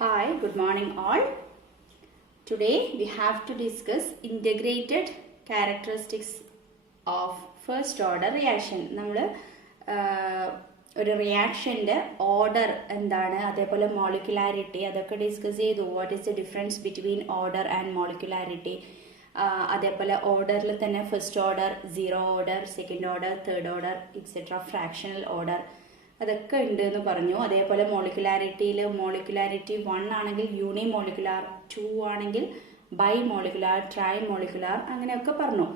Hi, good morning all. Today we have to discuss integrated characteristics of first order reaction. നമ്മൾ ഒരു റിയാക്ഷൻ്റെ order എന്താണ്, അതേപോലെ molecularity അതൊക്കെ discuss ചെയ്തു. What is the difference between order and molecularity. അതേപോലെ ഓർഡറിൽ തന്നെ first order, zero order, second order, third order etcetera, fractional order അതൊക്കെ ഉണ്ട് എന്ന് പറഞ്ഞു. അതേപോലെ മോളിക്കുലാരിറ്റി 1 ആണെങ്കിൽ യൂണി മോളിക്കുലാർ, 2 ആണെങ്കിൽ ബൈ മോളിക്കുലാർ, ട്രൈ മോളിക്കുലാർ അങ്ങനെയൊക്കെ പറഞ്ഞു.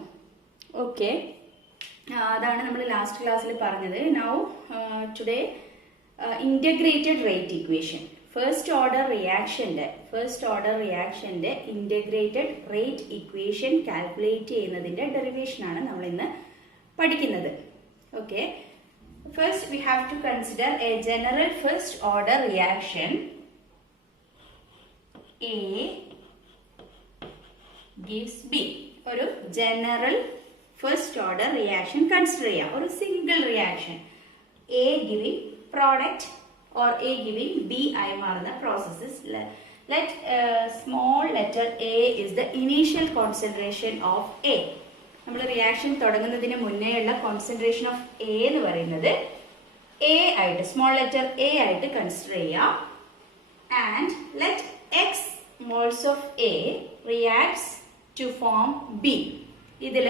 ഓക്കെ, അതാണ് നമ്മൾ ലാസ്റ്റ് ക്ലാസ്സിൽ പറഞ്ഞത്. Now today integrated rate equation, first order റിയാക്ഷൻ്റെ ഇൻ്റഗ്രേറ്റഡ് റേറ്റ് ഇക്വേഷൻ കാൽക്കുലേറ്റ് ചെയ്യുന്നതിൻ്റെ ഡെറിവേഷനാണ് നമ്മൾ ഇന്ന് പഠിക്കുന്നത്. Okay, first we have to consider a general first order reaction. A gives B. ഒരു general first order reaction consider ചെയ്യാം. ഒരു single reaction. A giving product or A giving B ആയി മാറുന്ന processes. Let small letter A is the initial concentration of A. നമ്മൾ reaction തുടങ്ങുന്നതിന് മുന്നേയുള്ള concentration of A എന്ന് പറയുന്നത് എ ആയിട്ട്, സ്മോൾ ലെറ്റർ എ ആയിട്ട് കൺസിഡർ ചെയ്യാം. And let X moles of A reacts to form B. ഇതിൽ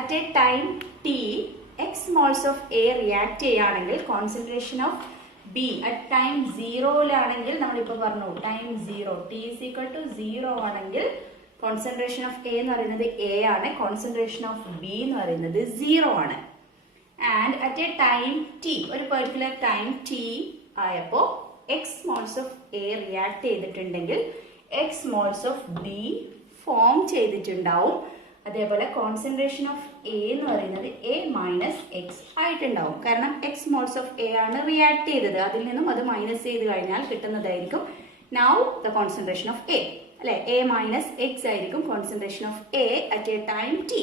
at a time T X moles of A react ചെയ്യുകയാണെങ്കിൽ concentration of B at time സീറോയിലാണെങ്കിൽ, നമ്മളിപ്പോൾ പറഞ്ഞു time zero, T is equal to zero ആണെങ്കിൽ concentration of A എന്ന് പറയുന്നത് A ആണ്, concentration of B എന്ന് പറയുന്നത് സീറോ ആണ്. And at a time T, ഒരു പെർട്ടിക്കുലർ ടൈം ടി ആയപ്പോൾ X moles of A react ചെയ്തിട്ടുണ്ടെങ്കിൽ X moles of B form ചെയ്തിട്ടുണ്ടാവും. അതേപോലെ കോൺസെൻട്രേഷൻ ഓഫ് എ എന്ന് പറയുന്നത് എ മൈനസ് എക്സ് ആയിട്ടുണ്ടാവും. കാരണം എക്സ് മോൾസ് ഓഫ് എ ആണ് റിയാക്ട് ചെയ്തത്, അതിൽ നിന്നും അത് മൈനസ് ചെയ്ത് കഴിഞ്ഞാൽ കിട്ടുന്നതായിരിക്കും now the concentration of A, അല്ലെ. എ മൈനസ് എക്സ് ആയിരിക്കും concentration of A at a time T.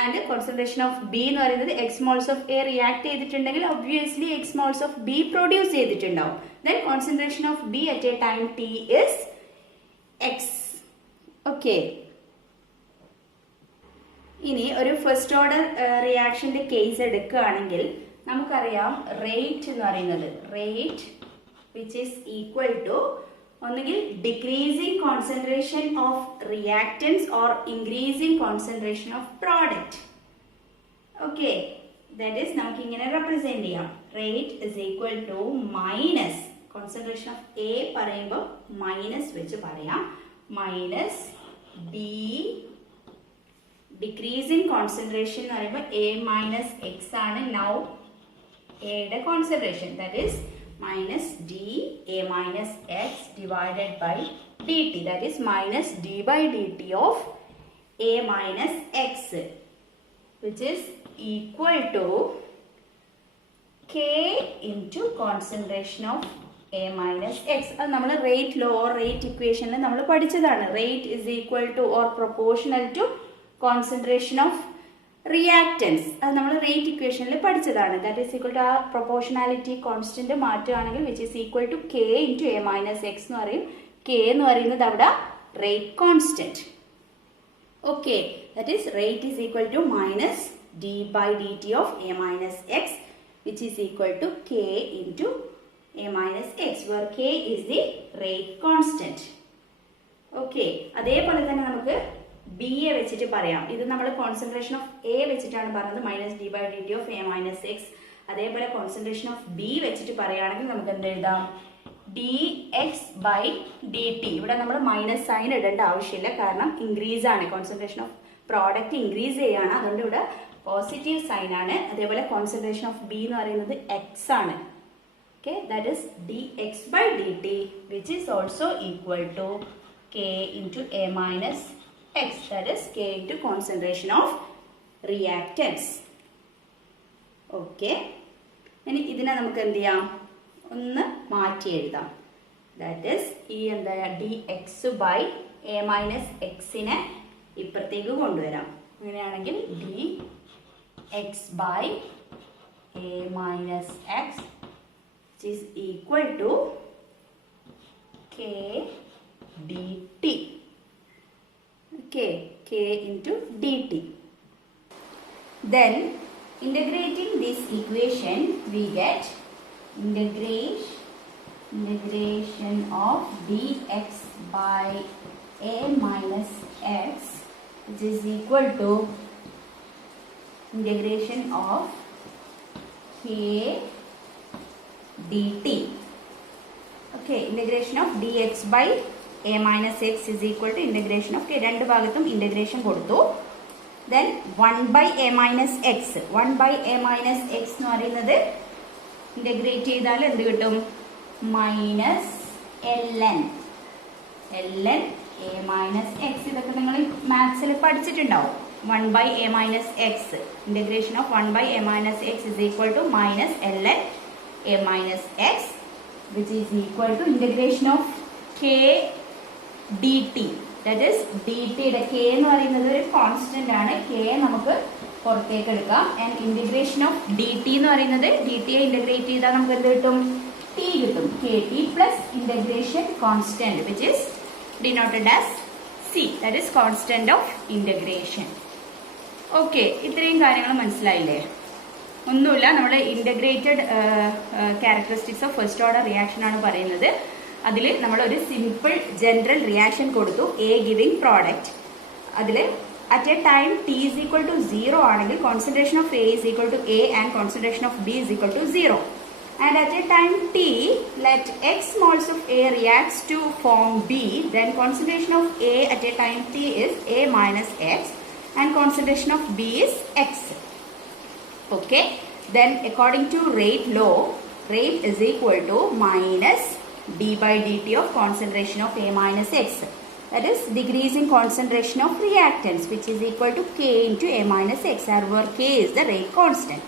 And concentration of B എന്ന് പറയുന്നത് X moles of A react ചെയ്തിട്ടുണ്ടെങ്കിൽ obviously X moles of B produce ചെയ്തിട്ടുണ്ടാവും. Then concentration of B at a time T is X. Okay, ഇനി ഒരു first order റിയാക്ഷന്റെ case എടുക്കുകയാണെങ്കിൽ നമുക്കറിയാം rate എന്ന് പറയുന്നത്, rate which is equal to ഒന്നുകിൽ decreasing concentration of reactants or increasing concentration of product. Okay, that is നമുക്ക് ഇങ്ങനെ represent ചെയ്യാം. Rate is equal to minus concentration of A പറയുമ്പോൾ മൈനസ് വെച്ച് പറയാം, മൈനസ് ഡി ഡിക്രീസിങ് കോൺസെൻട്രേഷൻ എന്ന് പറയുമ്പോൾ A minus X ആണ് നൗ എയുടെ concentration, that is minus d a minus x divided by dt, that is minus d by dt of a minus x, which is equal to k into concentration of a minus x. അത് നമ്മൾ rate law or rate ഇക്വേഷനിൽ നമ്മൾ പഠിച്ചതാണ്. Rate is equal to or proportional to concentration of reactants, അത് നമ്മൾ rate ഇക്വേഷനിൽ പഠിച്ചതാണ്. That is equal to ആ പ്രൊപ്പോർഷണാലിറ്റി കോൺസ്റ്റന്റ് മാറ്റുകയാണെങ്കിൽ which is equal to K into A minus X എന്ന് പറയും. കെ എന്ന് പറയുന്നത് അവിടെ rate constant. Okay, that is rate is equal to minus D by D T of A minus X which is equal to K into A minus X were K is the rate constant. Okay, അതേപോലെ തന്നെ നമുക്ക് B A വെച്ചിട്ട് പറയാം. ഇത് നമ്മൾ concentration of A വെച്ചിട്ടാണ് പറഞ്ഞത്, minus D by D T of A minus X. അതേപോലെ കോൺസെൻട്രേഷൻ ഓഫ് ബി വെച്ചിട്ട് പറയുകയാണെങ്കിൽ നമുക്ക് എന്ത് എഴുതാം, D X by D T. ഇവിടെ നമ്മൾ മൈനസ് സൈൻ ഇടേണ്ട ആവശ്യമില്ല, കാരണം ഇൻക്രീസ് ആണ്, കോൺസെൻട്രേഷൻ ഓഫ് പ്രോഡക്റ്റ് ഇൻക്രീസ് ചെയ്യുകയാണ്, അതുകൊണ്ട് ഇവിടെ പോസിറ്റീവ് സൈൻ ആണ്. അതേപോലെ കോൺസെൻട്രേഷൻ ഓഫ് ബി എന്ന് പറയുന്നത് എക്സ് ആണ്. Okay, that is D X by D T which is also equal to K into A minus x, that is k into concentration of reactants. ഓക്കെ, ഇനി ഇതിനെ നമുക്ക് എന്ത് ചെയ്യാം, ഒന്ന് മാറ്റി എഴുതാം. ദാറ്റ് ഈസ് ഈ എന്താ D X by A minus എക്സിനെ ഇപ്പുറത്തേക്ക് കൊണ്ടുവരാം. അങ്ങനെയാണെങ്കിൽ D X by A minus X is equal to k k dt. Okay, k into dt. Then integrating this equation, we get integration of dx by a minus x, which is equal to integration of k dt. Okay, integration of dx by a minus x is equal to integration of k. രണ്ട് ഭാഗത്തും integration കൊടുത്തു. Then 1 by a minus x. 1 by a minus x എന്ന് പറയുന്നത് integrate ചെയ്താൽ എന്ത് കിട്ടും? minus ln a minus x. ഇതൊക്കെ നിങ്ങൾ മാത്സിൽ പഠിച്ചിട്ടുണ്ടാവും. 1 by a minus x. Integration of 1 by a minus x is equal to minus ln a minus x, which is equal to integration of k dt. That is dt യുടെ k എന്ന് പറയുന്നത് ഒരു constant ആണ്. k നമുക്ക് പുറത്തേക്ക് എടുക്കാം. And integration of dt എന്ന് പറയുന്നത് dt യെ ഇന്റഗ്രേറ്റ് ചെയ്താൽ നമുക്ക് എന്ത് കിട്ടും? t കിട്ടും. kt plus integration constant, which is denoted as c. That is constant of integration. Okay, ഇത്രയും കാര്യങ്ങൾ മനസ്സിലായില്ലേ? ഒന്നുമില്ല, നമ്മൾ integrated characteristics of first order reaction ആണ് പറയുന്നത്. അതിൽ നമ്മൾ ഒരു സിമ്പിൾ ജനറൽ റിയാക്ഷൻ കൊടുത്തു, എ ഗിവിംഗ് പ്രോഡക്റ്റ്. അതിൽ at a time T is equal to 0 ആണെങ്കിൽ concentration of A is equal to A and concentration of B is equal to 0. And at a time t, let x moles of A reacts to form B, then concentration of A at a time t is A minus x and concentration of B is x. Okay, then according to rate law, rate is equal to minus d by dt of concentration of A minus x. That is decreasing concentration of reactants, which is equal to k into A minus x, where k is the rate constant.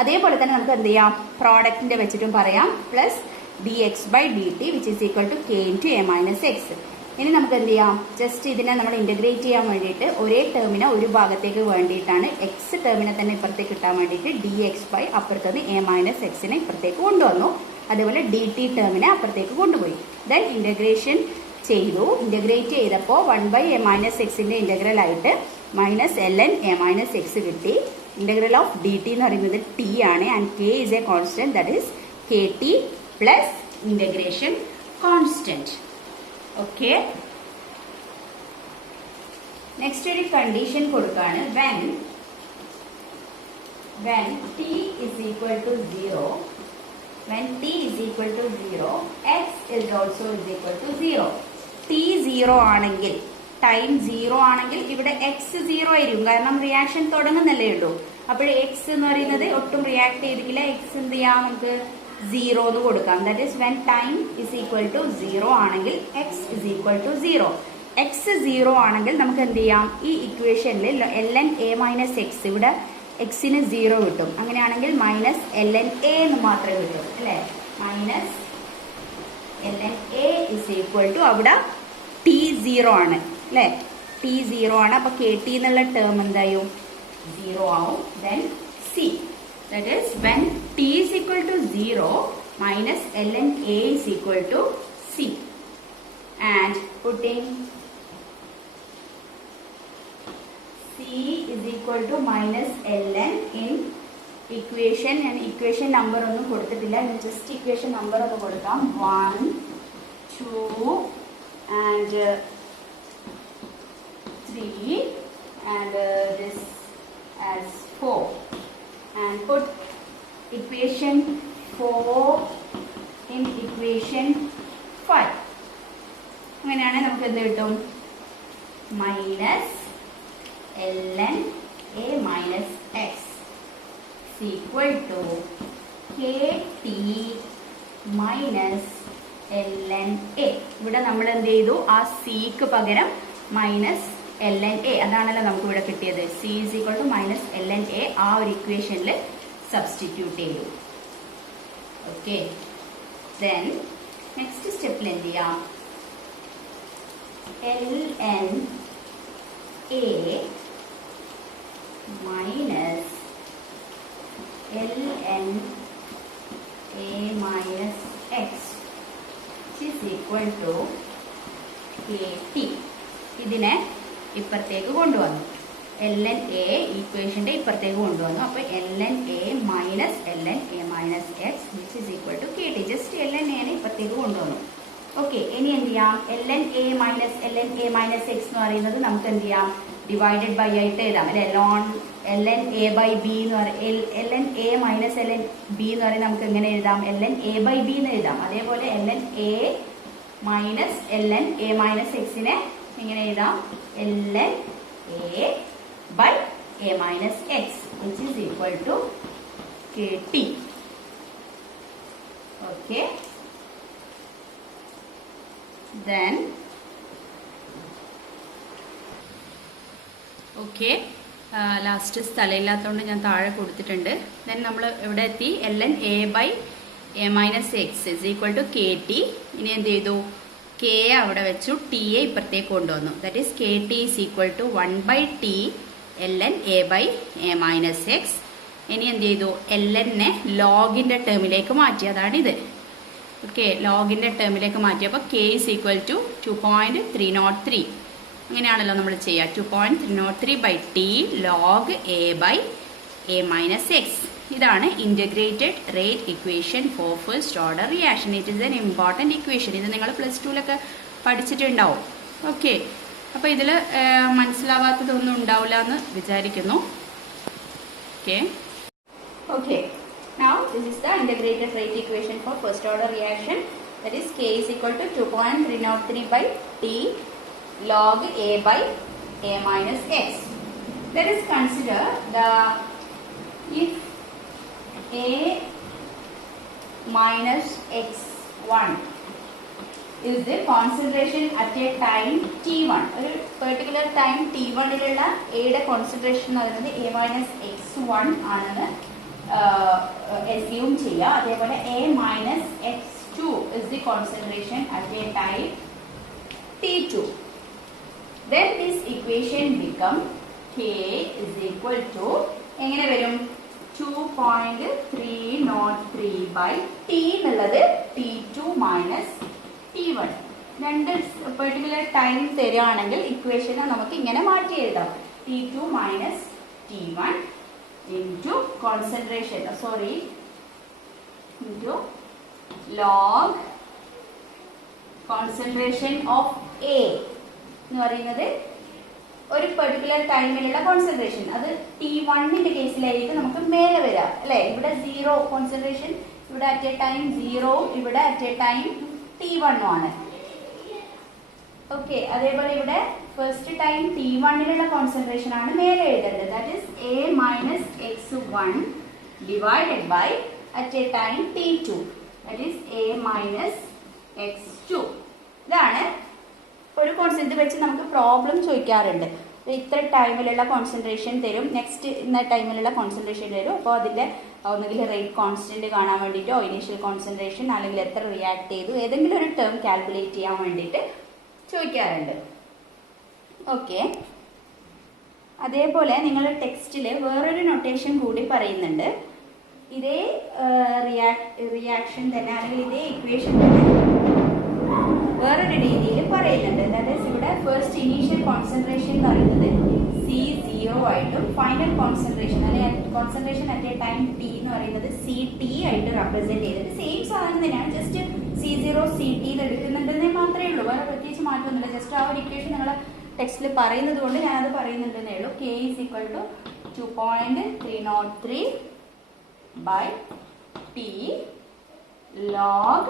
അതേപോലെ തന്നെ നമുക്ക് എന്ത് ചെയ്യാം? പ്രോഡക്റ്റിന്റെ വെച്ചിട്ടും പറയാം. Plus D X by D T which is equal to K into A minus X. ഇനി നമുക്ക് എന്ത് ചെയ്യാം? ജസ്റ്റ് ഇതിനെ നമ്മൾ ഇന്റഗ്രേറ്റ് ചെയ്യാൻ വേണ്ടിയിട്ട് ഒരേ ടേമിനെ ഒരു ഭാഗത്തേക്ക് വേണ്ടിയിട്ടാണ്, എക്സ് ടേമിനെ തന്നെ ഇപ്പുറത്തേക്ക് കിട്ടാൻ വേണ്ടിയിട്ട് ഡി എക്സ് ബൈ അപ്പുറത്തുനിന്ന് എ മൈനസ് എക്സിനെ ഇപ്പുറത്തേക്ക് കൊണ്ടുവന്നു. അതേപോലെ ഡി ടി ടേമിനെ അപ്പുറത്തേക്ക് കൊണ്ടുപോയി. ദെൻ ഇന്റഗ്രേഷൻ ചെയ്തു. ഇന്റഗ്രേറ്റ് ചെയ്തപ്പോൾ 1 ബൈ എ മൈനസ് എക്സിന്റെ ഇന്റഗ്രൽ ആയിട്ട് minus L N A minus X കിട്ടി. Integral of dt എന്ന് പറയുന്നത് t ആണ്. And k is a constant, that is kt plus integration constant. Okay. Next ഒരു കണ്ടീഷൻ കൊടുക്കാണ്. when t is equal to 0, x is also is equal to 0. t 0 ആണെങ്കിൽ, time 0 ആണെങ്കിൽ ഇവിടെ X 0 ആയിരിക്കും, കാരണം റിയാക്ഷൻ തുടങ്ങുന്നല്ലേ ഉള്ളൂ. അപ്പോൾ എക്സ് എന്ന് പറയുന്നത് ഒട്ടും റിയാക്ട് ചെയ്തിട്ടില്ല. എക്സ് എന്ത് ചെയ്യാം? നമുക്ക് 0 എന്ന് കൊടുക്കാം. That is when time is equal to 0 ആണെങ്കിൽ X is equal to 0. X 0 ആണെങ്കിൽ നമുക്ക് എന്ത് ചെയ്യാം? ഈ ഇക്വേഷനിൽ L N A minus X, ഇവിടെ എക്സിന് 0 കിട്ടും. അങ്ങനെയാണെങ്കിൽ മൈനസ് എൽ എൻ എ എന്ന് മാത്രമേ കിട്ടും, അല്ലേ? Minus L N A is equal to, അവിടെ ടി 0 ആണ്, അല്ലേ? ടി 0 ആണ്. അപ്പൊ കെ ടി എന്നുള്ള ടേം എന്തായും? 0 ആവും. Then C, that is when T is equal to 0 minus L N A is equal to C. And putting C is equal to minus L N in equation. ഞാൻ equation number ഒന്നും കൊടുത്തിട്ടില്ല, just equation number ഒന്ന് കൊടുക്കാം. 1, 2 and 3 and this as 4, and put equation 4 in equation 5. അങ്ങനെയാണെങ്കിൽ നമുക്ക് എന്ത് കിട്ടും? Minus L N A minus X equal to K T minus L N A. ഇവിടെ നമ്മൾ എന്ത് ചെയ്തു? ആ സിക്ക് പകരം മൈനസ് എൽ എൻ എ, അതാണല്ലോ നമുക്ക് ഇവിടെ കിട്ടിയത്. C is equal to minus L N A ആ ഒരു ഇക്വേഷനിൽ സബ്സ്റ്റിറ്റ്യൂട്ട് ചെയ്തു. ഓക്കെ, ദെൻ നെക്സ്റ്റ് സ്റ്റെപ്പിൽ എന്ത് ചെയ്യാം? L N A minus L N A minus X is equal to KT. ഇതിനെ ഇപ്പുറത്തേക്ക് കൊണ്ടുവന്നു. ln A ഇക്വേഷന്റെ ഇപ്പുറത്തേക്ക് കൊണ്ടുവന്നു. അപ്പോൾ ln A minus ln A minus x which is equal to KT. Just ln A നെ ഇപ്പുറത്തേക്ക് കൊണ്ടുവന്നു. ഓക്കെ, ഇനി എന്ത് ചെയ്യാം? ln A minus ln A minus x എന്ന് പറയുന്നത് നമുക്ക് എന്ത് ചെയ്യാം? ഡിവൈഡഡ് ബൈ ആയിട്ട് എഴുതാം അല്ലെ. ln A by B എന്ന് പറയും. ln A minus ln B എന്ന് പറയുന്നത് നമുക്ക് എങ്ങനെ എഴുതാം? ln A by B എന്ന് എഴുതാം. അതേപോലെ ln A minus ln A minus x നെ എങ്ങനെ എഴുതാം? ln A by A minus x which is equal to KT. Okay. Then okay, last സ്ഥലമില്ലാത്തതുകൊണ്ട് ഞാൻ താഴെ കൊടുത്തിട്ടുണ്ട്. ദെൻ നമ്മൾ എവിടെ എത്തി? ln A by A minus x is equal to KT. ഇനി എന്ത് ചെയ്തു? K അവിടെ വെച്ചു, T യെ ഇപ്പുറത്തേക്ക് കൊണ്ടുവന്നു. That is KT is equal to 1 by T ln A by A minus x. ഇനി എന്ത് ചെയ്തു? ln നെ ലോഗിന്റെ ടേമിലേക്ക് മാറ്റി. അതാണിത്. ഓക്കെ, ലോഗിന്റെ ടേമിലേക്ക് മാറ്റിയപ്പോൾ K is equal to 2.303. അങ്ങനെയാണല്ലോ നമ്മൾ ചെയ്യുക. 2.303 by T log A by A minus x. ഇതാണ് integrated rate equation for first order reaction. It is an important equation. ഇത് നിങ്ങൾ +2 പഠിച്ചിട്ടുണ്ടാവും. ഓക്കെ, അപ്പോൾ ഇതിൽ മനസ്സിലാവാത്തതൊന്നും ഉണ്ടാവില്ല എന്ന് വിചാരിക്കുന്നു. Okay okay, now this is the integrated rate equation for first order reaction. That is K is equal to 2.303 by T log A by A minus x. Let us consider if A minus x1 is the concentration at a time t1. ഒരു particular time t1 ലുള്ള A യുടെ concentration എന്ന് പറയുന്നത് A minus x1 ആണെന്ന് assume ചെയ്യുക. അതേപോലെ A minus x2 is the concentration at a time t2. Then this equation become K is equal to എങ്ങനെ വരും? 2.303 by T എന്നുള്ളത് T2 minus T1. രണ്ട് പെർട്ടിക്കുലർ ടൈം തരികയാണെങ്കിൽ ഇക്വേഷനെ നമുക്ക് ഇങ്ങനെ മാറ്റി എഴുതാം. T2 minus T1 into concentration, into log concentration of A എന്ന് പറയുന്നത് ഒരു പെർട്ടിക്കുലർ ടൈമിലുള്ള കോൺസെൻട്രേഷൻ. അത് T1ന്റെ കേസിലായിരിക്കും നമുക്ക് മേലെ വരാം അല്ലെ. ഇവിടെ 0 കോൺസെൻട്രേഷൻ, ഇവിടെ അറ്റ് എ ടൈം 0, ഇവിടെ അറ്റ് എ ടൈം T1 ആണ്. ഓക്കെ, അതേപോലെ ഇവിടെ ഫസ്റ്റ് ടൈം T1ലുള്ള കോൺസെൻട്രേഷൻ ആണ് മേലെ എഴുതേണ്ടത്. That is A minus x1 divided by at a time T2. That is A minus x2. ഇതാണ് ഒരു കോൺസെൻട്രേറ്റ് വെച്ച് നമുക്ക് പ്രോബ്ലം ചോദിക്കാറുണ്ട്. ഇത്ര ടൈമിലുള്ള കോൺസെൻട്രേഷൻ തരും, നെക്സ്റ്റ് ഇന്ന ടൈമിലുള്ള കോൺസെൻട്രേഷൻ തരും. അപ്പോൾ അതിൻ്റെ ഒന്നുകിൽ റേറ്റ് കോൺസ്റ്റന്റ് കാണാൻ വേണ്ടിയിട്ടോ ഇനീഷ്യൽ കോൺസെൻട്രേഷൻ അല്ലെങ്കിൽ എത്ര റിയാക്ട് ചെയ്തു ഏതെങ്കിലും ഒരു ടേം കാൽക്കുലേറ്റ് ചെയ്യാൻ വേണ്ടിയിട്ട് ചോദിക്കാറുണ്ട്. ഓക്കെ, അതേപോലെ നിങ്ങളുടെ ടെക്സ്റ്റിൽ വേറൊരു നൊട്ടേഷൻ കൂടി പറയുന്നുണ്ട്. ഇതേ റിയാക്ഷൻ തന്നെ അല്ലെങ്കിൽ ഇതേ ഇക്വേഷൻ തന്നെ വേറൊരു രീതിയിൽ പറയുന്നുണ്ട്. ദാറ്റ് ഈസ് ഇവിടെ ഫസ്റ്റ് ഇനീഷ്യൽ കോൺസെൻട്രേഷൻ എന്ന് പറയുന്നത് C0 ആയിട്ടും ഫൈനൽ കോൺസെൻട്രേഷൻ അല്ലെങ്കിൽ concentration at a time T എന്ന് പറയുന്നത് CT ആയിട്ട് റെപ്രസെന്റ് ചെയ്തിട്ട് സെയിം സാധനം തന്നെയാണ്. ജസ്റ്റ് C0 CT എടുക്കുന്നുണ്ടെന്നേ മാത്രമേ ഉള്ളൂ, വേറെ പ്രത്യേകിച്ച് മാറ്റമൊന്നുമില്ല. ജസ്റ്റ് ആ ഒരു ഇക്വേഷൻ നിങ്ങളെ ടെക്സ്റ്റിൽ പറയുന്നത് കൊണ്ട് ഞാനത് പറയുന്നുണ്ടെന്നേ ഉള്ളൂ. K is equal to 2.303 by T log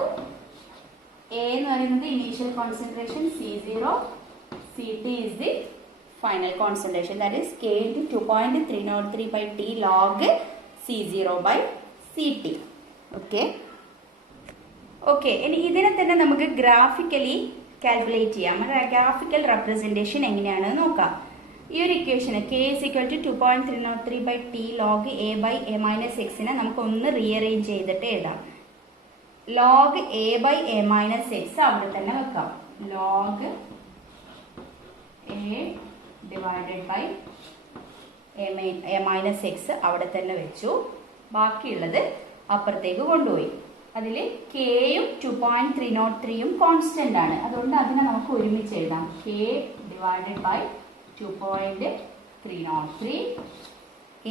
A എന്ന് പറയുന്നത് initial concentration C0, CT is the final concentration. That is K into 2.303 by T log C0 by CT. Okay. Okay. ഇനി ഇതിനെ തന്നെ നമുക്ക് ഗ്രാഫിക്കലി കാൽക്കുലേറ്റ് ചെയ്യാം. ഗ്രാഫിക്കൽ റെപ്രസെൻറ്റേഷൻ എങ്ങനെയാണെന്ന് നോക്കാം. ഈ ഒരു ഇക്വേഷന് K is equal to 2.303 by T log A by A minus x നെ നമുക്ക് ഒന്ന് റീഅറേഞ്ച് ചെയ്തിട്ട് എഴുതാം. log A by A minus x അവിടെ തന്നെ വെക്കാം. log A divided by A minus x അവിടെ തന്നെ വെച്ചു. ബാക്കിയുള്ളത് അപ്പുറത്തേക്ക് കൊണ്ടുപോയി. അതിൽ കെയും 2.303യും കോൺസ്റ്റന്റ് ആണ്. അതുകൊണ്ട് അതിനെ നമുക്ക് ഒരുമിച്ച് എഴുതാം. K divided by 2.303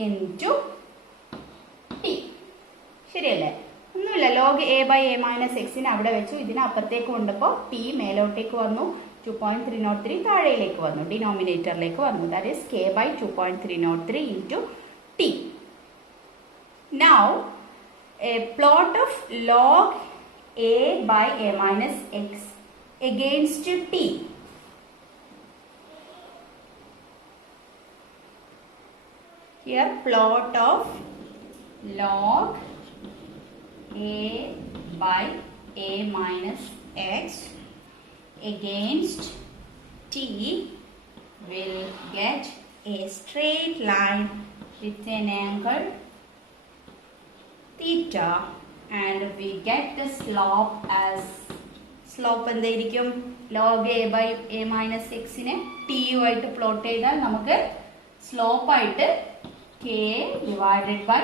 into T. ശരിയല്ലേ? ഒന്നുമില്ല, log A by A minus എക്സിന് അവിടെ വെച്ചു. ഇതിന് അപ്പുറത്തേക്ക് കൊണ്ടപ്പോൾ ടി മേലോട്ടേക്ക് വന്നു, 2.303 താഴേയിലേക്ക് വന്നു, ഡിനോമിനേറ്ററിലേക്ക് വന്നു. That is K by 2.303 into T. Now a plot of log a by a minus x against t. Here plot of log a by a minus x against t will get a straight line with an angle theta and we get the slope as slope എന്തായിരിക്കും? log a by a minus x നെ t ആയിട്ട് plot ചെയ്താൽ നമുക്ക് slope ആയിട്ട് k divided by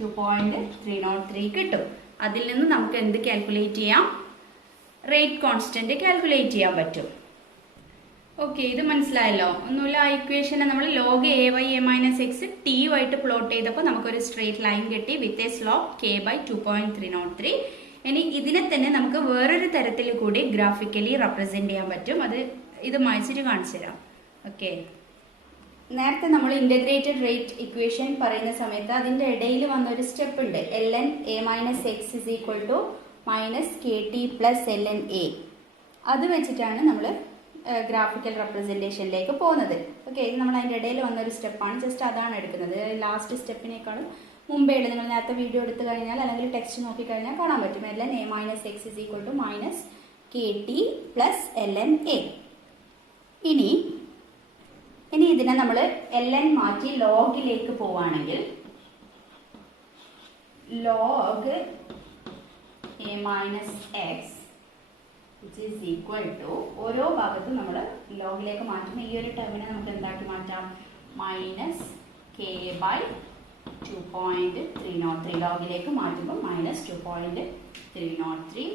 2.303 കിട്ടും. അതിൽ നിന്ന് നമുക്ക് എന്ത് കാൽക്കുലേറ്റ് ചെയ്യാം? റേറ്റ് കോൺസ്റ്റന്റ് കാൽക്കുലേറ്റ് ചെയ്യാൻ പറ്റും. ഓക്കെ, ഇത് മനസ്സിലായല്ലോ? ഒന്നുമില്ല, ആ ഇക്വേഷനെ നമ്മൾ log A by A minus X T ആയിട്ട് പ്ലോട്ട് ചെയ്തപ്പോൾ നമുക്കൊരു സ്ട്രേറ്റ് ലൈൻ കിട്ടി with a slope K by 2.303. ഇനി ഇതിനെ തന്നെ നമുക്ക് വേറൊരു തരത്തിൽ കൂടി ഗ്രാഫിക്കലി റെപ്രസെന്റ് ചെയ്യാൻ പറ്റും. ഇത് മായ്ച്ചിട്ട് കാണിച്ചു തരാം. ഓക്കെ, നേരത്തെ നമ്മൾ ഇന്റഗ്രേറ്റഡ് റേറ്റ് ഇക്വേഷൻ പറയുന്ന സമയത്ത് അതിന്റെ ഇടയിൽ വന്ന ഒരു സ്റ്റെപ്പ് ഉണ്ട്. ln a minus X is equal to minus K T plus ln a. അത് വെച്ചിട്ടാണ് നമ്മൾ ഗ്രാഫിക്കൽ റെപ്രസെന്റേഷനിലേക്ക് പോകുന്നത്. ഓക്കെ, ഇത് നമ്മൾ അതിൻ്റെ ഇടയിൽ വന്നൊരു സ്റ്റെപ്പാണ്. ജസ്റ്റ് അതാണ് എടുക്കുന്നത്. ലാസ്റ്റ് സ്റ്റെപ്പിനേക്കാളും മുമ്പേ ഉള്ളത് നിങ്ങൾ നേരത്തെ വീഡിയോ എടുത്തു കഴിഞ്ഞാൽ അല്ലെങ്കിൽ ടെക്സ്റ്റ് നോക്കിക്കഴിഞ്ഞാൽ കാണാൻ പറ്റും. ln a minus X is equal to minus K T plus ln a. ഇനി ഇതിനെ നമ്മൾ ln മാറ്റി ലോഗിലേക്ക് പോവുകയാണെങ്കിൽ log a minus X which is equal to ഓരോ ഭാഗത്തും നമ്മൾ ലോഗിലേക്ക് മാറ്റുമ്പോൾ ഈ ഒരു ടേമിനെ നമുക്ക് എന്താക്കി മാറ്റാം? മൈനസ് കെ ബൈ 2.303 ലോഗിലേക്ക് മാറ്റുമ്പോൾ minus 2.303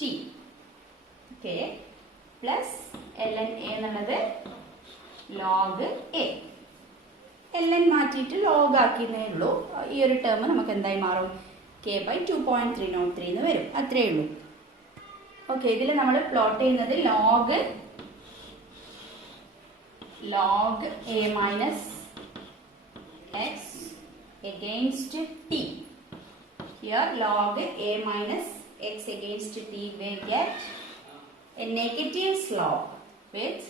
T. Okay, plus ln a എന്നുള്ളത് ലോഗ് എ. ln മാറ്റിയിട്ട് ലോഗ് ആക്കിയതേ ഉള്ളൂ. ഈ ഒരു ടേം നമുക്ക് എന്തായി മാറും? കെ ബൈ 2.303 എന്ന് വരും. അത്രയേ ഉള്ളൂ. ഓക്കെ, ഇതിൽ നമ്മൾ പ്ലോട്ട് ചെയ്യുന്നത് log A minus X against t. Here log a minus x against t will get a negative slope with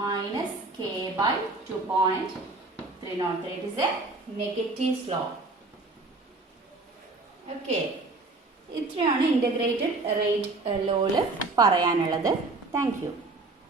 minus k by 2.303. It is a negative slope. Okay. ഇത്രയാണ് integrated rate ലോയിൽ പറയാനുള്ളത്. Thank you.